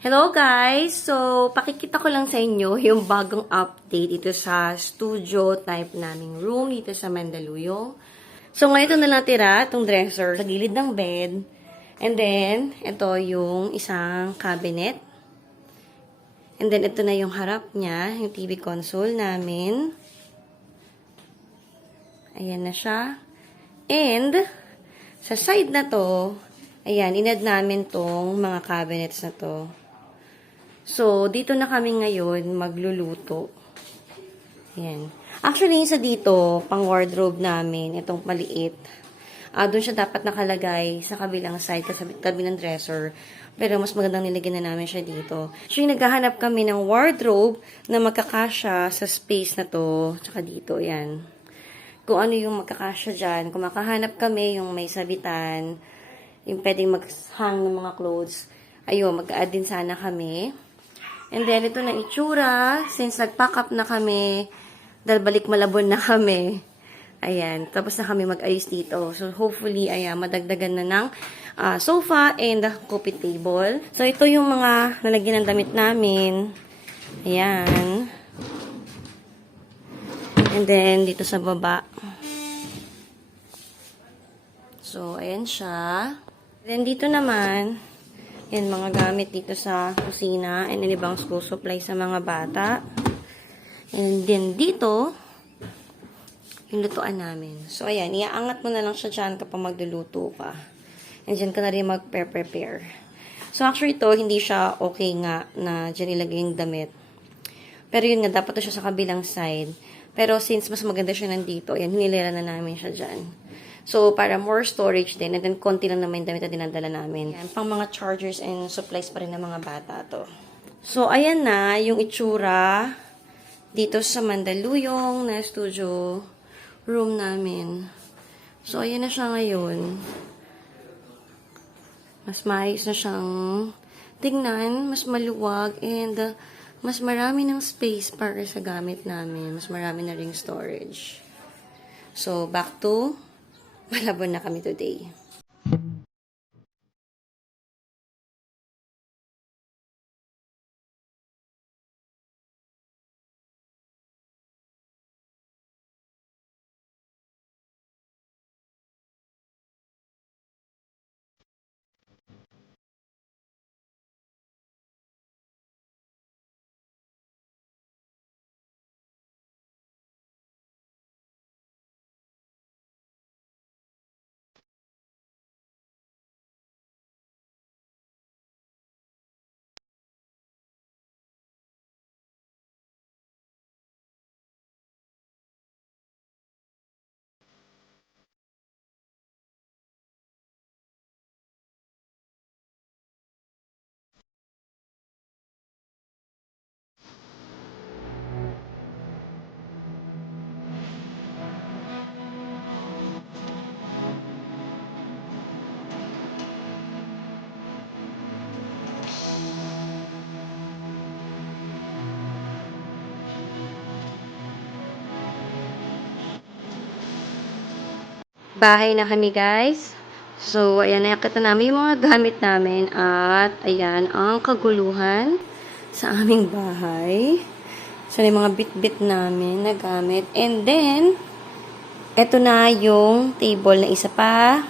Hello guys! So, pakikita ko lang sa inyo yung bagong update dito sa studio type naming room dito sa Mandaluyong. So, ngayon ito na natira, itong dresser sa gilid ng bed. And then, ito yung isang cabinet. And then, ito na yung harap niya, yung TV console namin. Ayan na siya. And, sa side na to, ayan, inad namin tong mga cabinets na to. So, dito na kami ngayon magluluto. Ayan. Actually, sa dito, pang wardrobe namin, itong maliit. Doon siya dapat nakalagay sa kabilang side, kasabi tabi ng dresser. Pero mas magandang nilagyan na namin siya dito. So, yung naghahanap kami ng wardrobe na magkakasya sa space na to. Tsaka dito, ayan. Kung ano yung magkakasya dyan. Kung makahanap kami yung may sabitan, yung pwedeng mag-hang ng mga clothes. Ayun, mag-add din sana kami. And then, ito na itsura. Since nag-pack up na kami, dahil balik Malabon na kami. Ayan. Tapos na kami mag-ayos dito. So, hopefully, ayan, madagdagan na ng sofa and coffee table. So, ito yung mga nalagyan ng damit namin. Ayan. And then, dito sa baba. So, ayan siya. Then, dito naman, yan, mga gamit dito sa kusina and ibang school supply sa mga bata. And then, dito, yung lutuan namin. So, ayan, iaangat mo na lang siya dyan kapag magluluto ka. And dyan ka na rin mag-prepare. So, actually ito, hindi siya okay nga na dyan ilagay yung damit. Pero yun nga, dapat to siya sa kabilang side. Pero since mas maganda siya nandito, ayan, hinilera na namin siya dyan. So, para more storage din. And then, konti lang naman yung damit na dinadala namin. Yan, pang mga chargers and supplies pa rin ng mga bata to. So, ayan na yung itsura dito sa Mandaluyong na studio room namin. So, ayan na siya ngayon. Mas maayos na siyang tingnan. Mas maluwag. And, mas marami ng space para sa gamit namin. Mas marami na ring storage. So, back to Malabon na kami today. Bahay na kami, guys. So, ayan, nakita namin yung mga gamit namin at ayan, ang kaguluhan sa aming bahay. So, yung mga bit-bit namin na gamit. And then, eto na yung table na isa pa.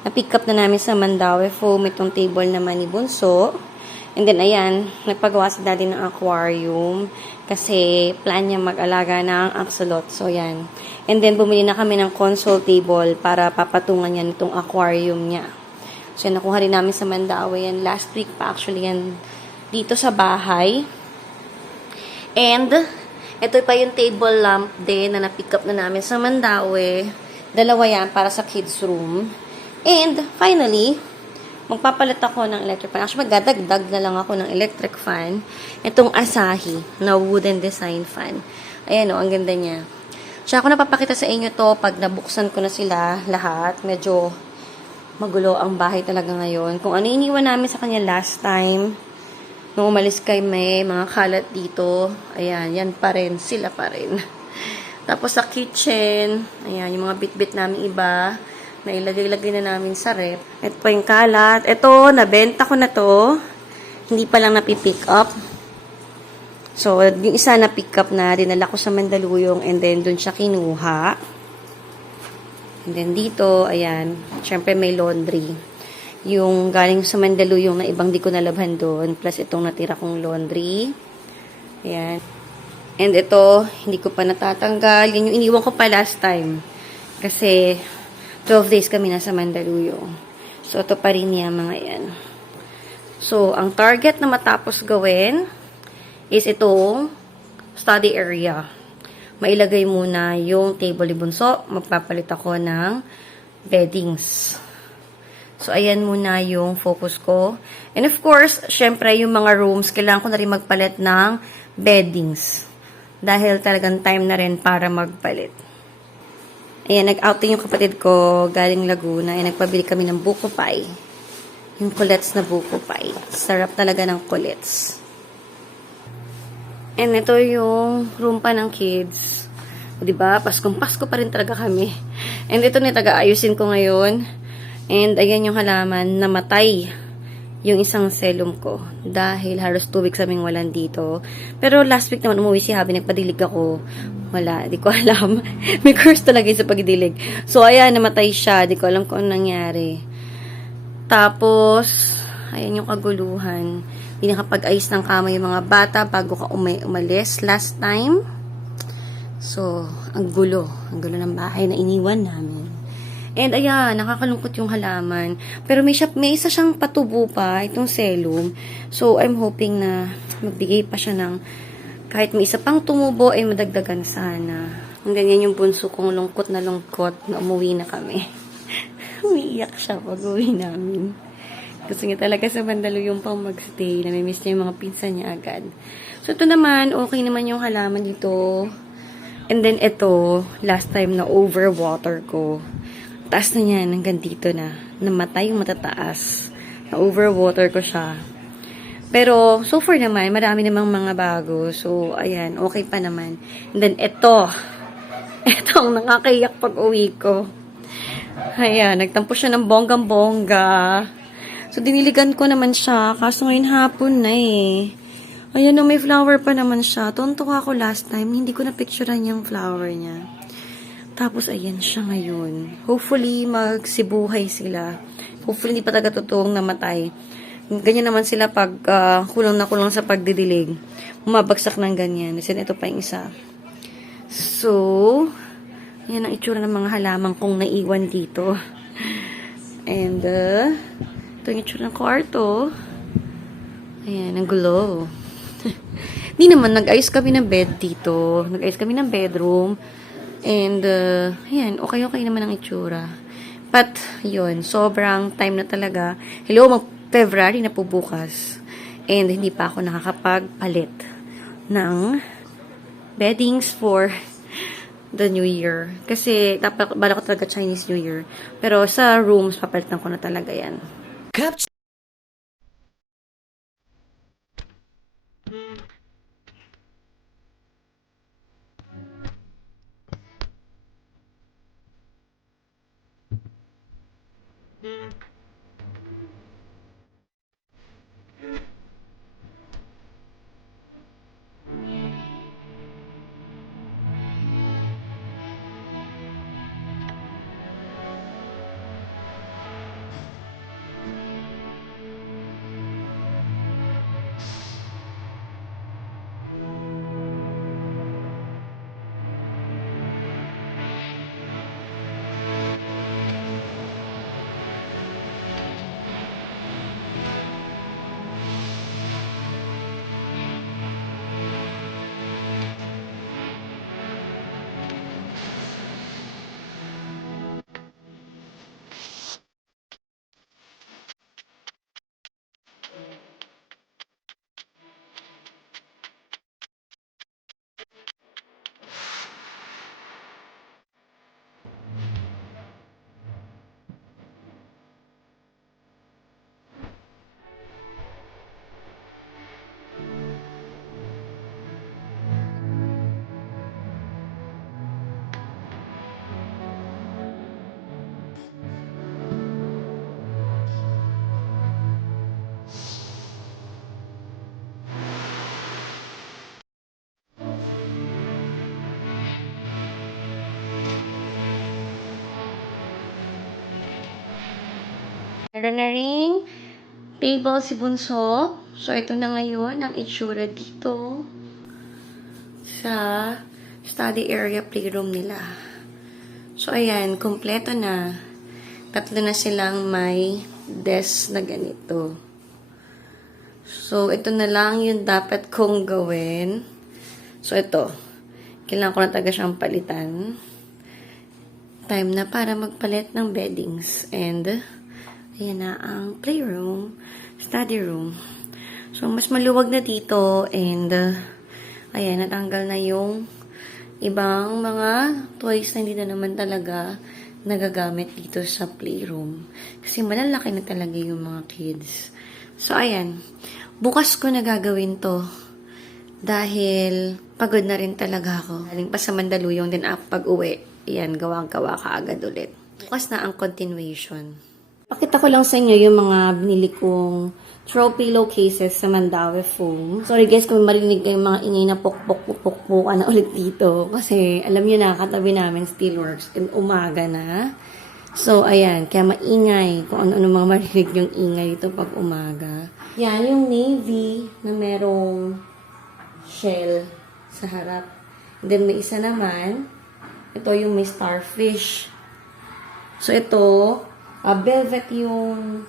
Na-pick up na namin sa Mandaue Foam. Itong table naman ni Bunso. And then, ayan, nagpagawa si Daddy ng aquarium kasi plan niya mag-alaga ng axolot. So, yan. And then, bumili na kami ng console table para papatungan niya nitong aquarium niya. So, yan, nakuha rin namin sa Mandaue. Yan, last week pa actually yan dito sa bahay. And, ito pa yung table lamp din na na-pick up na namin sa Mandaue. Dalawa yan para sa kids room. And, finally, magpapalit ako ng electric fan. Actually, magdadagdag na lang ako ng electric fan. Itong Asahi na wooden design fan. Ayan o, ang ganda niya. Tsaka ako napapakita sa inyo to pag nabuksan ko na sila lahat. Medyo magulo ang bahay talaga ngayon. Kung ano iniwan namin sa kanya last time, nung umalis may mga kalat dito. Ayan, yan pa rin. Sila pa rin. Tapos sa kitchen, ayan, yung mga bit-bit namin iba, na ilagay-lagay na namin sa rep. Ito pa yung kalat. Ito, nabenta ko na to. hindi pa lang napipick up. So, yung isa na pick up na, dinala ko sa Mandaluyong and then dun siya kinuha. And then dito, ayan, syempre may laundry. Yung galing sa Mandaluyong na ibang di ko nalabhan doon, plus itong natira kong laundry. Ayan. And ito, hindi ko pa natatanggal. Yan yung iniwan ko pa last time. Kasi, 12 days kami nasa Mandaluyong. So, ito pa rin yan, mga yan. So, ang target na matapos gawin is itong study area. Mailagay muna yung table ni Bunso. Magpapalit ako ng beddings. So, ayan muna yung focus ko. And of course, syempre, yung mga rooms, kailangan ko na rin magpalit ng beddings. Dahil talagang time na rin para magpalit. Ayan, nag-outing yung kapatid ko galing Laguna. Ayan, nagpabili kami ng buko pie. Yung kulets na buko pie. Sarap talaga ng kulets. And ito yung room pa ng kids. O, diba? Paskong Pasko pa rin talaga kami. And ito na taga-ayusin ko ngayon. And ayan yung halaman, namatay yung isang selum ko. Dahil halos 2 weeks kaming walang dito. Pero last week naman umuwi si Habi, nagpadilig ako. Wala, di ko alam. May curse talaga sa pagdilig. So ayan, namatay siya. Di ko alam kung anong nangyari. Tapos, ayan yung kaguluhan. Hindi nakapag-ayos ng kama yung mga bata bago ka umalis last time. So, ang gulo. Ang gulo ng bahay na iniwan namin. And ayan, nakakalungkot yung halaman. Pero may isa siyang patubo pa, itong selum. So, I'm hoping na magbigay pa siya ng kahit may isa pang tumubo ay madagdagan sana. Ang ganyan yung bunso kong lungkot na umuwi na kami. Umiiyak siya pag uwi namin. Gusto niya talaga sa Mandaluyong pang magstay. Namimiss niya yung mga pinsan niya agad. So, ito naman, okay naman yung halaman dito. And then, ito, last time na overwater ko. Taas na yan, hanggang dito na. Namatay yung matataas. Na overwater ko siya. Pero, so far naman, marami namang mga bago. So, ayan, okay pa naman. And then, ito. Ito ang nakakayak pag uwi ko. Ayan, nagtampo siya ng bonggang-bongga. So, diniligan ko naman siya. Kaso ngayon hapon na eh. Ayan, may flower pa naman siya. Tontuwa ako last time. Hindi ko na-picturean yung flower niya. Tapos, ayan siya ngayon. Hopefully, magsibuhay sila. Hopefully, hindi pa talaga totoong namatay. Ganyan naman sila pag kulong na kulong sa pagdidilig. Bumabagsak ng ganyan. Kasi ito pa yung isa. So, yan ang itsura ng mga halaman kong naiwan dito. And, ito yung itsura ng kwarto. Ayan, ang gulo. Di naman, nag-ayos kami ng bed dito. Nag-ayos kami ng bedroom. And, ayan, okay naman ang itsura. But, yun, sobrang time na talaga. Hello, mag-February na po bukas. And, hindi pa ako nakakapagpalit ng beddings for the New Year. Kasi, dapat, bala ko talaga Chinese New Year. Pero, sa rooms, papalitan ko na talaga yan. Meron na ring table si Bunso. So, ito na ngayon ang itsura dito sa study area playroom nila. So, ayan, kompleto na. Tatlo na silang may desk na ganito. So, ito na lang yung dapat kong gawin. So, ito. Kailangan ko na talaga siyang palitan. Time na para magpalit ng beddings. And, ayan na ang playroom, study room. So, mas maluwag na dito. And, ayan, natanggal na yung ibang mga toys na hindi na naman talaga nagagamit dito sa playroom. Kasi malalaki na talaga yung mga kids. So, ayan. Bukas ko na gagawin to. Dahil pagod na rin talaga ako. Galing pa sa Mandaluyong din pag-uwi. Ayan, gawa-gawa ka agad ulit. Bukas na ang continuation. Pakita ko lang sa inyo yung mga binili kong throw pillow cases sa Mandaue Foam. Sorry guys kung marinig kayong mga ingay na pok-pok-pok-pokan na ulit dito. Kasi alam nyo na, katabi namin Steelworks and umaga na. So, ayan, kaya maingay kung ano-ano mga marinig yung ingay dito pag umaga. Yan, yung navy na merong shell sa harap. And then, may isa naman. Ito yung may starfish. So, ito, velvet yung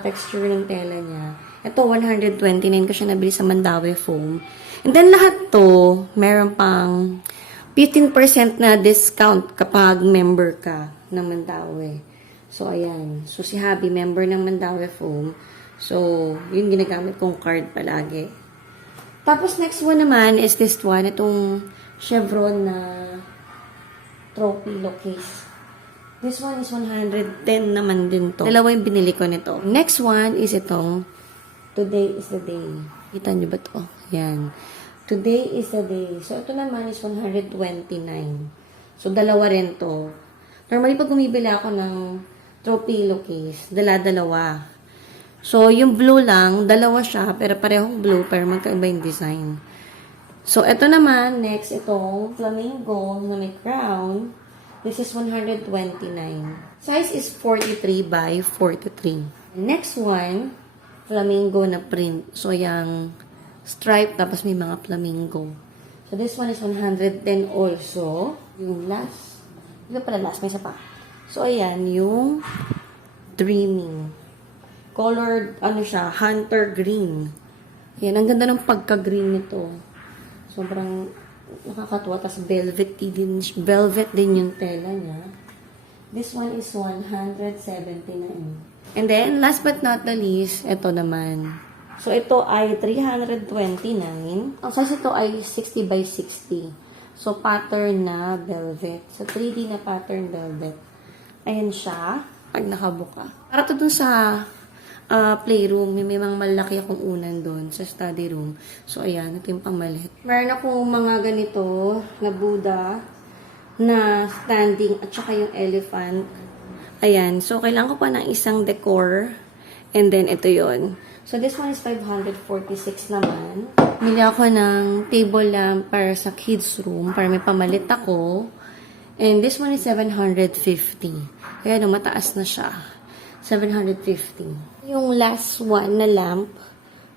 texture ng tela niya. Ito, 129 ko siya nabili sa Mandaue Foam. And then, lahat to, meron pang 15% na discount kapag member ka ng Mandaue. So, ayan. So, si Habi, member ng Mandaue Foam. So, yung ginagamit kong card palagi. Tapos, next one naman is this one. Itong Chevron na throw pillow case. This one is 110 naman din to. Dalawa yung binili ko nito. Next one is itong Today is the Day. Kita nyo ba to? Yan. Today is the Day. So, ito naman is 129. So, dalawa rin to. Normally, pag bumibili ako ng throw pillow case, dala-dalawa. So, yung blue lang, dalawa siya, pero parehong blue, pero magkaiba yung design. So, ito naman, next, itong flamingo na may crown. This is 129. Size is 43 by 43. Next one, flamingo na print. So, yung stripe, tapos may mga flamingo. So, this one is 110 also. Yung last, hindi pala last, may isa pa. So, ayan, yung dreaming. Colored, ano siya, hunter green. Ayan, ang ganda ng pagka-green nito. Sobrang nakakatuwa. Tapos velvet din yung tela niya. This one is 179. And then, last but not the least, ito naman. So, ito ay 329. Ang size ito ay 60 by 60. So, pattern na velvet. So, 3D na pattern velvet. Ayan siya. Pag nakabuka. Para to dun sa playroom. May mga malaki akong unan doon sa study room. So, ayan. Ito yung pamalit. Meron akong mga ganito na Buddha na standing at saka yung elephant. Ayan. So, kailangan ko pa ng isang decor. And then, ito yon. So, this one is 546 naman. Mili ako ng table lamp para sa kids room para may pamalit ako. And this one is 750. Kaya no, mataas na siya. 750. Yung last one na lamp,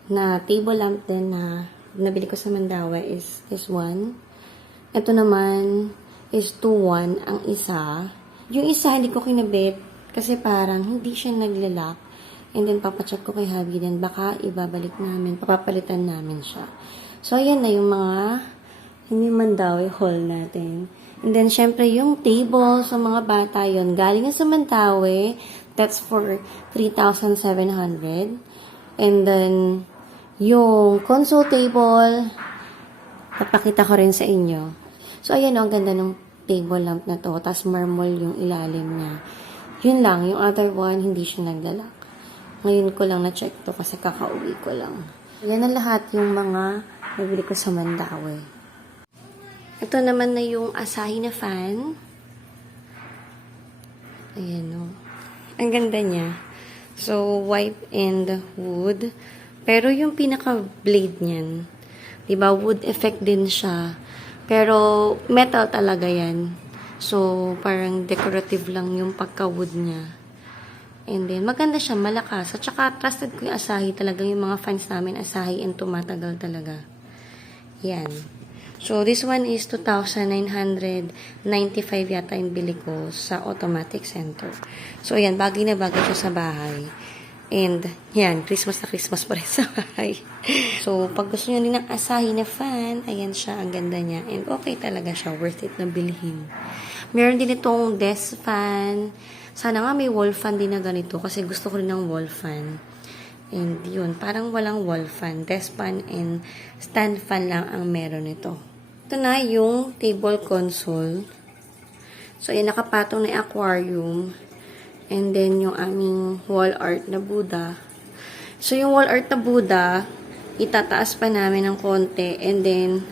na table lamp din na nabili ko sa Mandaue is this one. Ito naman is 2-1 ang isa. Yung isa hindi ko kinabit kasi parang hindi siya naglalak. And then papacheck ko kay Habi din baka ibabalik namin, papapalitan namin siya. So ayan na yung mga hindi Mandaue haul natin. And then syempre yung table sa mga bata yon galing sa Mandaue. That's for 3,700. And then, yung console table, papakita ko rin sa inyo. So, ayan ang ganda ng table lamp na to. Tapos, marble yung ilalim niya. Yun lang. Yung other one, hindi siya naglalak. Ngayon ko lang na-check to kasi kakauwi ko lang. Yan na lahat yung mga nabili ko sa Mandaue. Ito naman na yung Asahi na fan. Ayan o. Ang ganda niya. So, white and wood. Pero yung pinaka-blade niyan, diba, wood effect din siya. Pero, metal talaga yan. So, parang decorative lang yung pagka-wood niya. And then, maganda siya, malakas. At saka, trusted ko yung Asahi talaga. Yung mga fans namin, Asahi, and tumatagal talaga. Yan. So, this one is 2,995 yata yung bili ko sa automatic center. So, ayan, bagay na bagay siya sa bahay. And, yan, Christmas na Christmas pa rin sa bahay. So, pag gusto nyo din ng Asahi na fan, ayan siya, ang ganda niya. And okay talaga siya, worth it na bilhin. Meron din itong desk fan. Sana nga may wall fan din na ganito kasi gusto ko rin ng wall fan. And yun, parang walang wall fan, desk fan, and stand fan lang ang meron nito. Ito na yung table console. So, ayan, nakapatong na yung aquarium. And then, yung aming wall art na Buddha. So, yung wall art na Buddha, itataas pa namin ng konti. And then,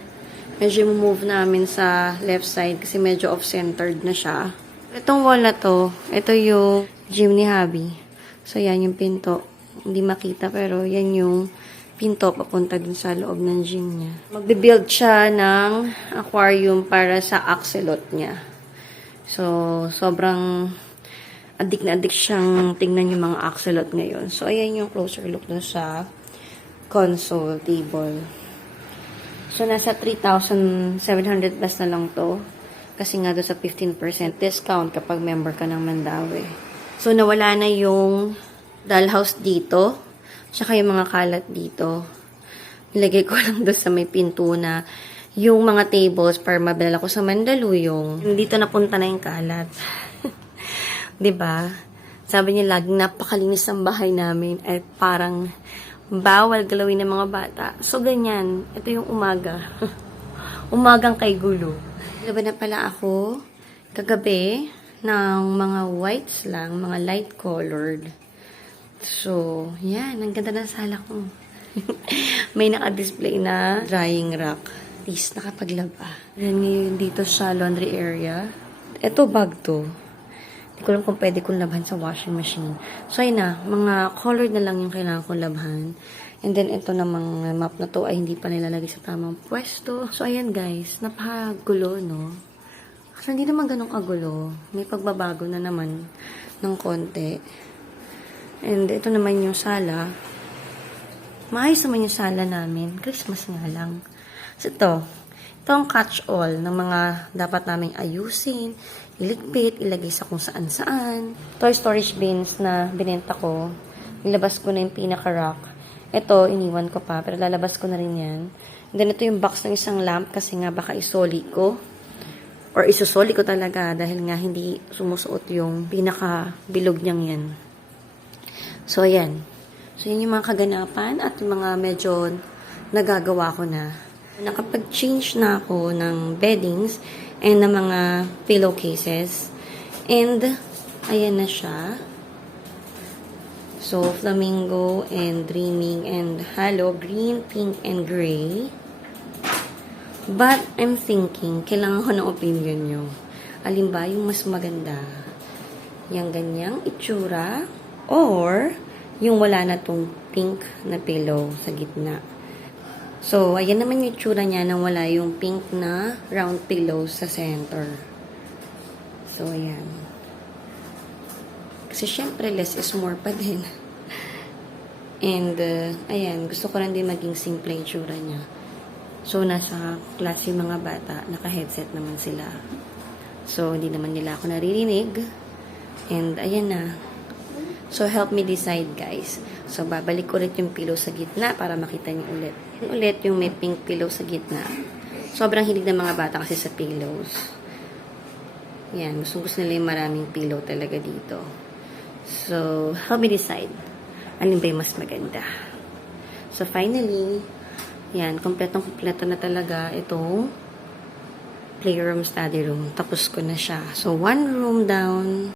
medyo move namin sa left side kasi medyo off-centered na siya. Itong wall na to, ito yung gym ni Habi. So, yan yung pinto. Hindi makita, pero yan yung pinto papunta dun sa loob ng gym niya. Magbe-build siya ng aquarium para sa axolot niya. So, sobrang adik na adik siyang tingnan yung mga axolot ngayon. So, ayan yung closer look dun sa console table. So, nasa 3,700 plus na lang to. Kasi nga doon sa 15% discount kapag member ka ng Mandawi. So, nawala na yung dollhouse dito. Tsaka yung mga kalat dito. Nilagay ko lang doon sa may pinto na yung mga tables para mabala ko sa Mandaluyong. Dito napunta na yung kalat. 'Di ba? Sabi niya laging napakalinis ang bahay namin at parang bawal galawin ng mga bata. So, ganyan. Ito yung umaga. Umagang kay gulo. Laban na pala ako kagabi ng mga whites lang, mga light colored. So, yan. Ang ganda ng sala ko. May naka-display na drying rack. At least, nakapaglaba. Yan ngayon dito sa laundry area. Ito bag to. Hindi ko alam kung pwede kong labhan sa washing machine. So, ayun na. Mga colored na lang yung kailangan kong labhan. And then, ito namang map na to ay hindi pa nilalagay sa tamang pwesto. So, ayan guys. Napakagulo, no? Kasi hindi naman ganun kagulo. May pagbabago na naman ng konti. And ito naman yung sala. Maayos naman yung sala namin. Christmas nga lang. So, ito ang catch-all ng mga dapat naming ayusin, iligpit, ilagay sa kung saan-saan. Toy storage bins na binenta ko, nilabas ko na yung pinaka-rack. Ito, iniwan ko pa, pero lalabas ko na rin yan. And then, ito yung box ng isang lamp kasi nga baka isoli ko. Or isusoli ko talaga dahil nga hindi sumusuot yung pinaka-bilog niyang yan. So, ayan. So, yan yung mga kaganapan at yung mga medyo nagagawa ko na. Nakapag-change na ako ng beddings and ng mga pillowcases. And, ayan na siya. So, flamingo and dreaming and halo, green, pink, and gray. But, I'm thinking, kailangan ko ng opinion nyo. Alin ba yung mas maganda? Yung ganyang itsura or yung wala na tong pink na pillow sa gitna. So, ayan naman yung itsura niya nang wala yung pink na round pillow sa center. So, ayan. Kasi, syempre, less is more pa din. And, ayan, gusto ko rin din maging simple yung itsura niya. So, nasa klase mga bata, naka-headset naman sila. So, hindi naman nila ako naririnig. And, ayan na. So, help me decide, guys. So, babalik ko ulit yung pillow sa gitna para makita niyo ulit. And ulit yung may pink pillow sa gitna. Sobrang hilig ng mga bata kasi sa pillows. Yan, gusto nila yung maraming pillow talaga dito. So, help me decide. Alin ba yung mas maganda? So, finally, yan, kompletong-kompleto na talaga itong playroom, study room. Tapos ko na siya. So, one room down.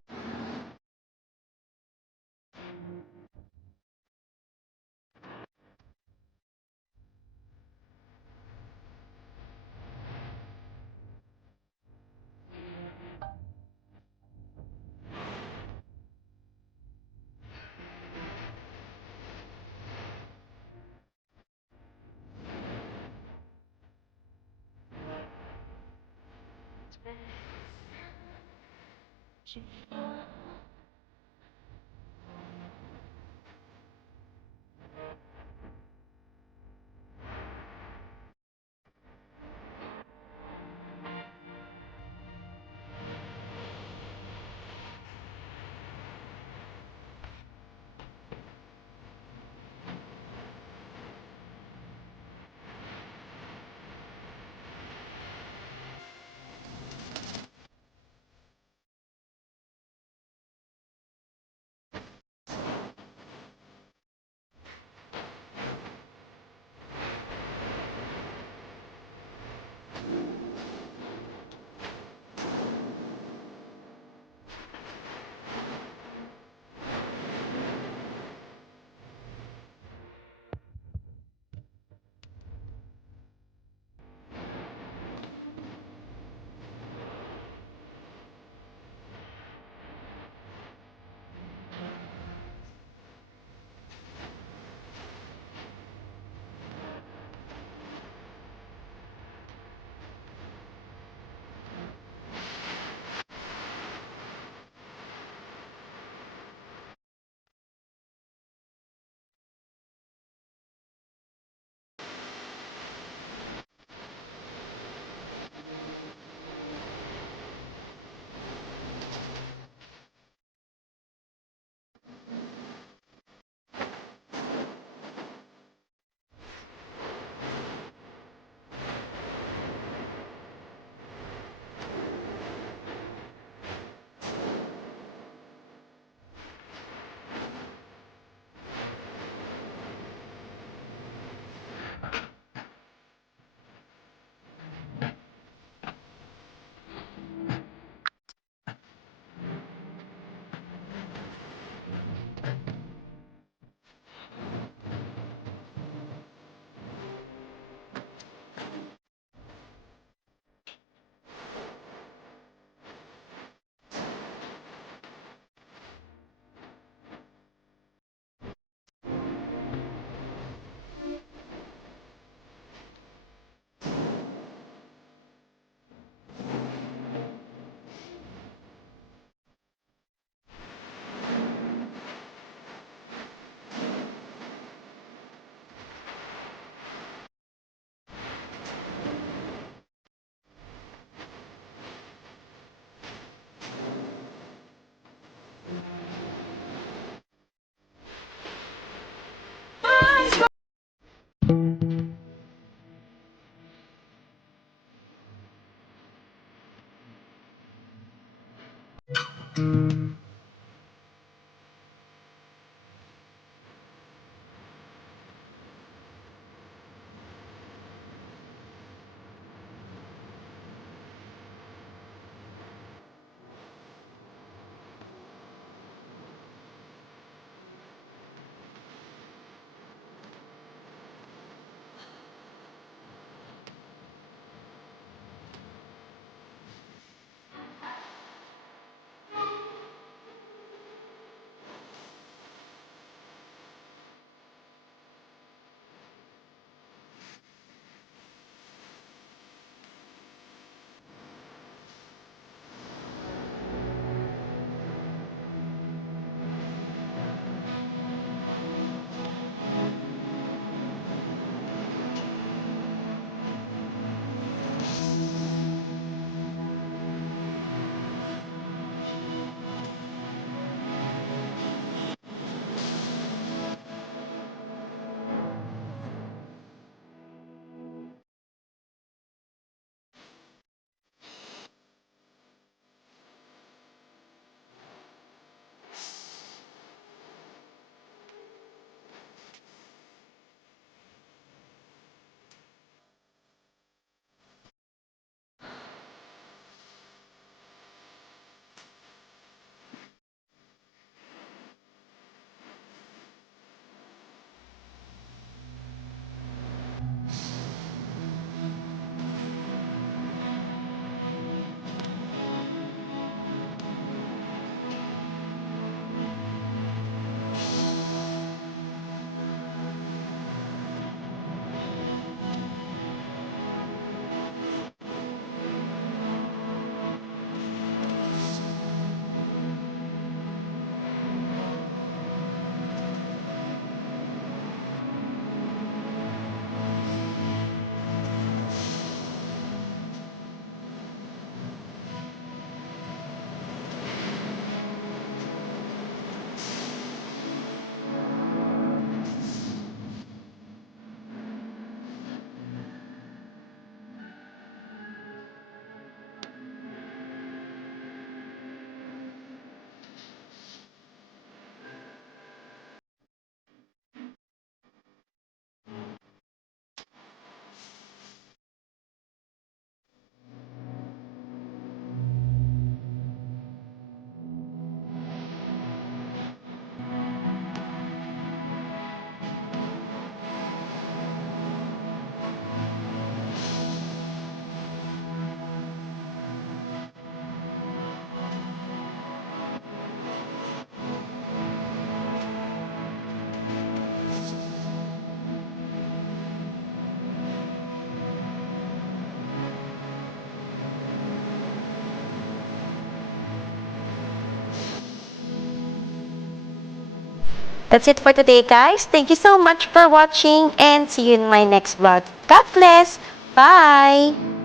That's it for today, guys. Thank you so much for watching and see you in my next vlog. God bless. Bye!